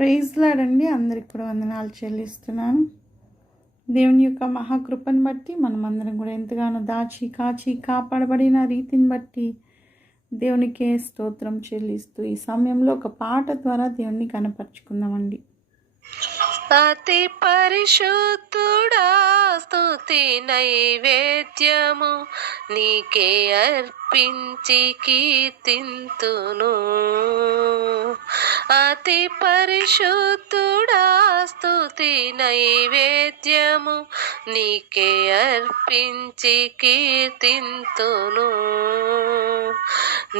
ప్రైజ్లాడండి అందరికి కూడా వందనాలు చెల్లిస్తున్నాను దేవుని యొక్క మహాకృపను బట్టి మనమందరం కూడా ఎంతగానో దాచి కాచి కాపాడబడిన రీతిని బట్టి దేవునికే స్తోత్రం చెల్లిస్తూ ఈ సమయంలో ఒక పాట ద్వారా దేవుణ్ణి కనపరుచుకుందామండి. అతి పరిశుద్ధుడా స్తుతి నైవేద్యము నీకే అర్పించి కీర్తింతును. అతి పరిశుద్ధుడా స్తుతి నైవేద్యము నీకే అర్పించి కీర్తింతును.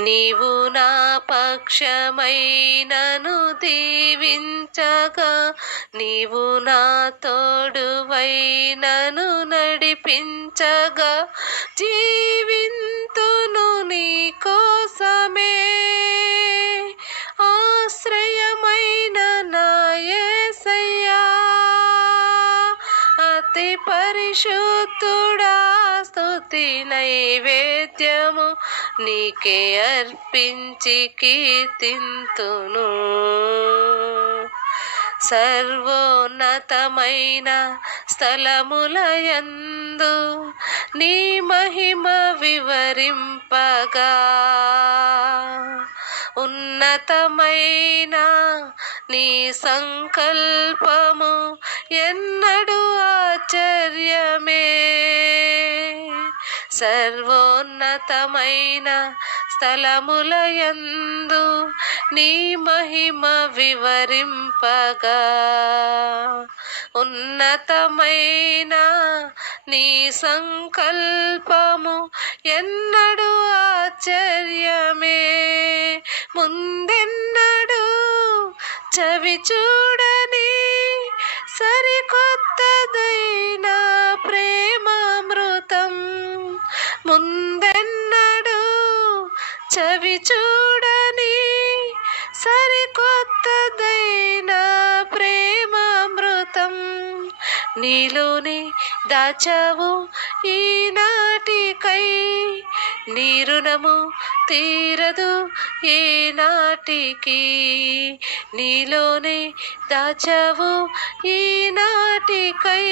నీవు నా పక్షమైనను దీవించగా నీవు నా తోడువైనను నడిపించగా జీవించ నేను నీ కోసమే ఆశ్రయమైన నాయసయ్యా అతి పరిశుద్ధుడా స్తుతి నైవేద్యము నీకే అర్పించి కీర్తింతును. సర్వోన్నతమైన స్థలములయందు నీ మహిమ వివరింపగా. ఉన్నతమైన నీ సంకల్పము ఎన్నడు ఆశ్చర్యమే. సర్వోన్నతమైన స్థలములయందు నీ మహిమ వివరింపగా. ఉన్నతమైన నీ సంకల్పము ఎన్నడు ఆశ్చర్యమే. ముందెన్నడు చవి చూడని సరికొత్తదైనా చవి చూడని సరికొత్తదైన ప్రేమామృతం. నీలోనే దాచావు ఈనాటికై నీ రుణము తీరదు ఏ నాటికి. నీలోనే దాచావు ఈనాటికై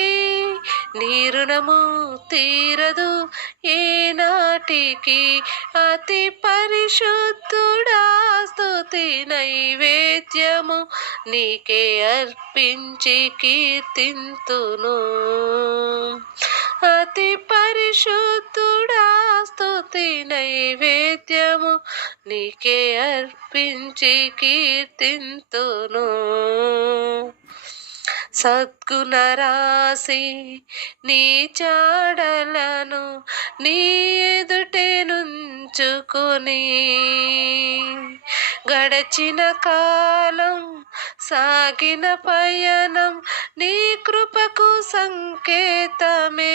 నీ రుణము తీరదు. ఏనాటికి అతి పరిశుద్ధుడా స్తుతి నైవేద్యము నీకే అర్పించి కీర్తింతును. అతి పరిశుద్ధుడా స్తుతి నైవేద్యము నీకే అర్పించి కీర్తింతును. సద్గుణ రాసి నీ చాడలను నీ ఎదుటే నుంచుకొని గడచిన కాలం సాగిన పయనం నీ కృపకు సంకేతమే.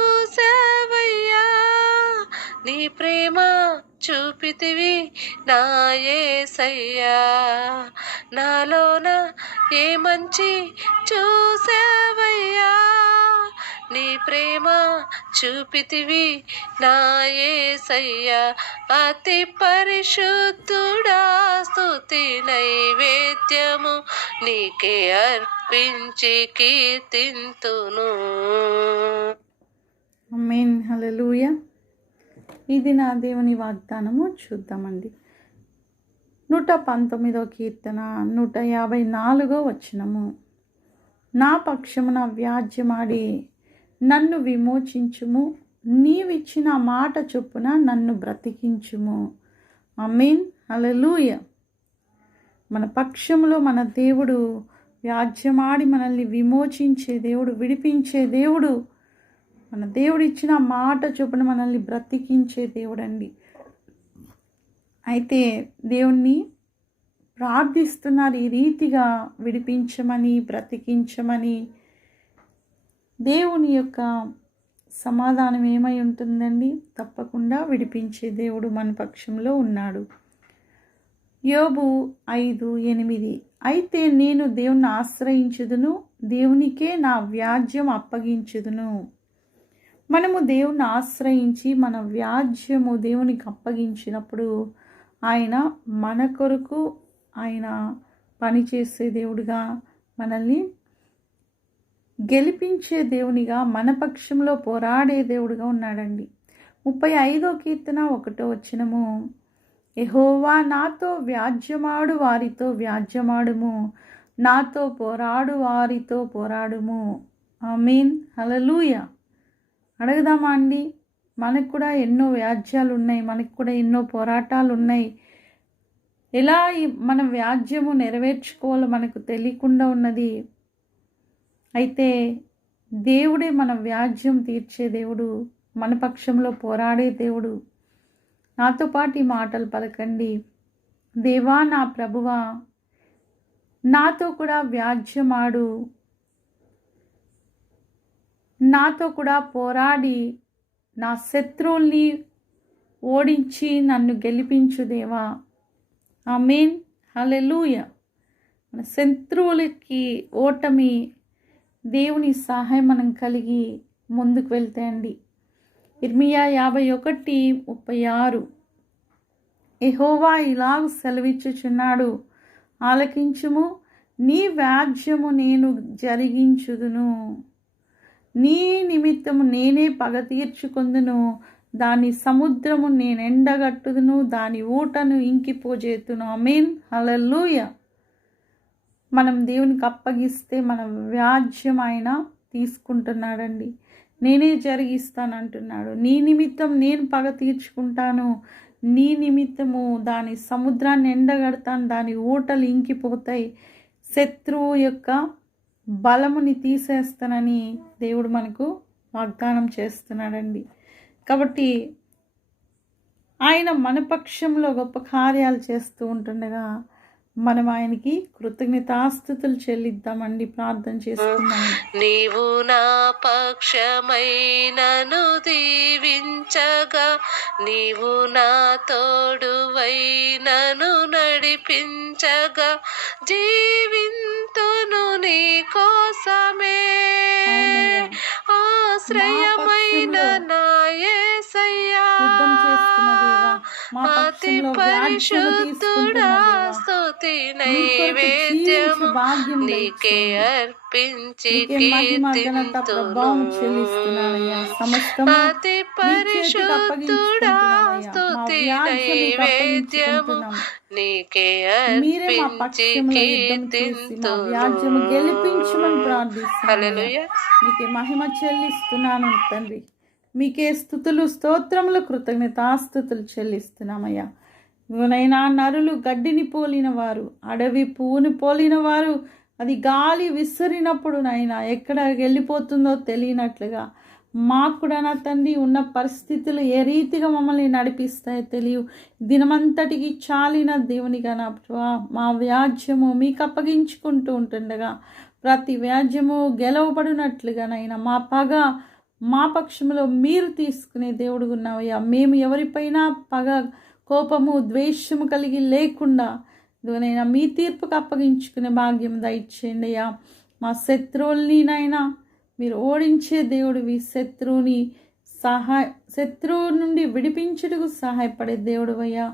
చూసావయ్యా నీ ప్రేమ చూపితివి నా యేసయ్యా నాలోన ఏ మంచి చూసావయ్యా నీ ప్రేమ చూపితివి నా యేసయ్యా అతి పరిశుద్ధుడా స్తుతి నైవేద్యము నీకే అర్పించి కీర్తింతును. అమ్మేన్ హలలుయ ఇది నా దేవుని వాగ్దానము. చూద్దామండి. నూట పంతొమ్మిదో కీర్తన నూట యాభై నాలుగో వచనము. నా పక్షమున వ్యాజ్యమాడి నన్ను విమోచించుము. నీవిచ్చిన మాట చొప్పున నన్ను బ్రతికించుము. అమీన్ అలలుయ మన పక్షంలో మన దేవుడు వ్యాజ్యమాడి మనల్ని విమోచించే దేవుడు విడిపించే దేవుడు మన దేవుడు ఇచ్చిన మాట చొప్పున మనల్ని బ్రతికించే దేవుడు అండి అయితే దేవుణ్ణి ప్రార్థిస్తున్నారు ఈ రీతిగా విడిపించమని బ్రతికించమని. దేవుని యొక్క సమాధానం ఏమై ఉంటుందండి? తప్పకుండా విడిపించే దేవుడు మన పక్షంలో ఉన్నాడు. యోబు ఐదు ఎనిమిది. అయితే నేను దేవుని ఆశ్రయించుదును దేవునికే నా వ్యాజ్యం అప్పగించుదును. మనము దేవుని ఆశ్రయించి మన వ్యాజ్యము దేవునికి అప్పగించినప్పుడు ఆయన మన కొరకు ఆయన పనిచేసే దేవుడిగా మనల్ని గెలిపించే దేవునిగా మన పక్షంలో పోరాడే దేవుడిగా ఉన్నాడండి. ముప్పై ఐదో కీర్తన ఒకటో వచ్చినము ఎహోవా నాతో వ్యాజ్యమాడు వారితో వ్యాజ్యమాడుము. నాతో పోరాడు వారితో పోరాడుము. ఐ మీన్ హలలుయ అడగదామా అండి? మనకు కూడా ఎన్నో వ్యాజ్యాలు ఉన్నాయి మనకు కూడా ఎన్నో పోరాటాలు ఉన్నాయి ఎలా ఈ మన వ్యాజ్యము నెరవేర్చుకోవాలో మనకు తెలియకుండా ఉన్నది? అయితే దేవుడే మన వ్యాజ్యం తీర్చే దేవుడు మన పక్షంలో పోరాడే దేవుడు. నాతో పాటు ఈ మాటలు పలకండి. దేవా నా ప్రభువా నాతో కూడా వ్యాజ్యమాడు. నాతో కూడా పోరాడి నా శత్రువుల్ని ఓడించి నన్ను గెలిపించు దేవా. ఆమెన్. హలెలూయ మన శత్రువులకి ఓటమి దేవుని సహాయం మనం కలిగి ముందుకు వెళ్తే అండి. ఇర్మియా యాభై ఒకటి ముప్పై ఆరు. ఎహోవా ఇలాగ సెలవిచ్చుచున్నాడు. ఆలకించుము నీ వ్యాజ్యము నేను జరిగించుదును. నీ నిమిత్తము నేనే పగ తీర్చుకొందును. దాని సముద్రము నేను ఎండగట్టుదును దాని ఊటను ఇంకిపోజేతును అమీన్ హలలుయ మనం దేవునికి అప్పగిస్తే మన వ్యాజ్యం ఆయన తీసుకుంటున్నాడండి. నేనే జరిగిస్తాను అంటున్నాడు నీ నిమిత్తం నేను పగ తీర్చుకుంటాను. నీ నిమిత్తము దాని సముద్రాన్ని ఎండగడతాను. దాని ఊటలు ఇంకిపోతాయి. శత్రువు యొక్క బలముని తీసేస్తానని దేవుడు మనకు వాగ్దానం చేస్తున్నాడండి. కాబట్టి ఆయన మన పక్షంలో గొప్ప కార్యాలు చేస్తూ ఉంటుండగా మనం ఆయనకి కృతజ్ఞతాస్థుతులు చెల్లిద్దామండి ప్రార్థన చేస్తున్నాం నీవు నా పక్షమైనను దీవించగా నీవు నా తోడువైనను నడిపించగా జీవింతును నీ కోసమే. ఆశ్రయమైన నా అతి పరిశుద్ధుడా స్తుతి నైవేద్యము నీకే. అర్పించి నీకే కీర్తింతును అతి పరిశుద్ధుడా స్తుతి నీకు నైవేద్యము. నీకే అర్పించి కీర్తింతును గెలిపించమని ప్రార్థిస్తున్నాను మీకే మహిమ చెల్లిస్తున్నాను తండ్రి. మీకే స్థుతులు స్తోత్రములు కృతజ్ఞతాస్థుతులు చెల్లిస్తున్నామయ్యా. ఇవనైనా నరులు గడ్డిని పోలిన వారు అడవి పువ్వుని పోలిన వారు అది గాలి విసిరినప్పుడు నైనా ఎక్కడ వెళ్ళిపోతుందో తెలియనట్లుగా. మాకు కూడా నా తండ్రి ఉన్న పరిస్థితులు ఏ రీతిగా మమ్మల్ని నడిపిస్తాయో తెలియవు దినమంతటికి చాలిన దేవునిగా నా ప్రభా మా వ్యాజ్యము మీకు అప్పగించుకుంటూ ఉంటుండగా ప్రతి వ్యాజ్యము గెలవబడినట్లుగానైనా మా పగ మా పక్షంలో మీరు తీసుకునే దేవుడు ఉన్నావయ్యా. మేము ఎవరిపైనా పగ కోపము ద్వేషము కలిగి లేకుండా ఇదిగోనైనా మీ తీర్పుకు అప్పగించుకునే భాగ్యం దయచేయండి అయ్యా. మా నైనా మీరు ఓడించే దేవుడివి. శత్రువుని సహాయ శత్రువు నుండి విడిపించుటకు సహాయపడే దేవుడు అయ్యా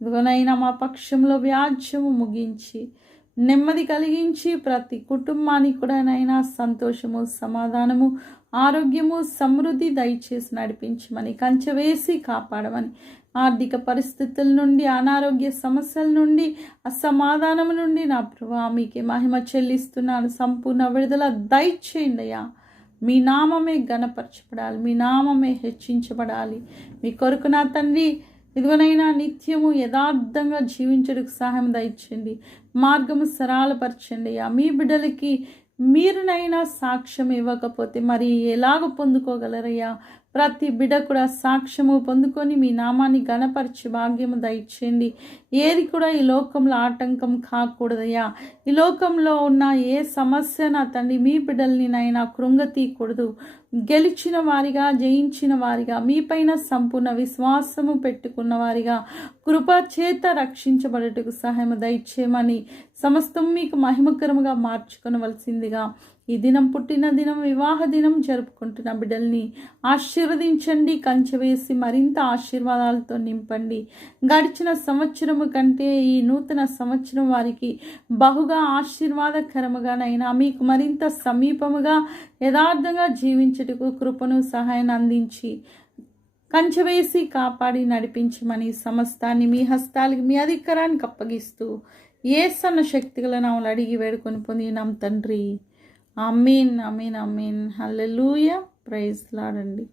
ఇదిగోనైనా మా పక్షంలో వ్యాజ్యము ముగించి నెమ్మది కలిగించి ప్రతి కుటుంబానికి కూడా నైనా సంతోషము సమాధానము ఆరోగ్యము సమృద్ధి దయచేసి నడిపించమని కంచె వేసి కాపాడమని ఆర్థిక పరిస్థితుల నుండి అనారోగ్య సమస్యల నుండి అసమాధానం నుండి నా ప్రభా మీకే మహిమ చెల్లిస్తున్నాను. సంపూర్ణ విడుదల దయచేయండి అయ్యా. మీ నామమే గణపరచబడాలి మీ నామమే హెచ్చించబడాలి. మీ కొరకు నా తండ్రి ఇదిగోనైనా నిత్యము యథార్థంగా జీవించడానికి సహాయం దయచండి మార్గము సరళపరచండి అయ్యా. మీ బిడ్డలకి మీరునైనా సాక్ష్యం ఇవ్వకపోతే మరి ఎలాగ పొందుకోగలరయ్యా? ప్రతి బిడ్డ కూడా సాక్ష్యము పొందుకొని మీ నామాన్ని గణపరిచి భాగ్యము దయచేయండి. ఏది కూడా ఈ లోకంలో ఆటంకం కాకూడదయ్యా. ఈ లోకంలో ఉన్న ఏ సమస్య నా తండ్రి మీ బిడ్డల్ని నైనా కృంగతీయకూడదు. గెలిచిన వారిగా జయించిన వారిగా మీపైన సంపూర్ణ విశ్వాసము పెట్టుకున్న వారిగా కృప చేత రక్షించబడటకు సహాయం దయచేయమని సమస్తం మీకు మహిమకరముగా మార్చుకునవలసిందిగా ఈ దినం పుట్టిన దినం వివాహ దినం జరుపుకుంటున్న బిడ్డల్ని ఆశీర్వదించండి కంచె వేసి మరింత ఆశీర్వాదాలతో నింపండి. గడిచిన సంవత్సరము కంటే ఈ నూతన సంవత్సరం వారికి బహుగా ఆశీర్వాదకరముగానైనా మీకు మరింత సమీపముగా యథార్థంగా జీవించుటకు కృపను సహాయాన్ని అందించి కంచె వేసి కాపాడి నడిపించమని సమస్తాన్ని మీ హస్తాలకి మీ అధికారానికి అప్పగిస్తూ ఏ సన్న శక్తిగల నాములు అడిగి వేడుకొని పొందినాం తండ్రి. అమీన్ అమీన్ అమీన్ హల్లెలూయ ప్రైజ్ లాడండి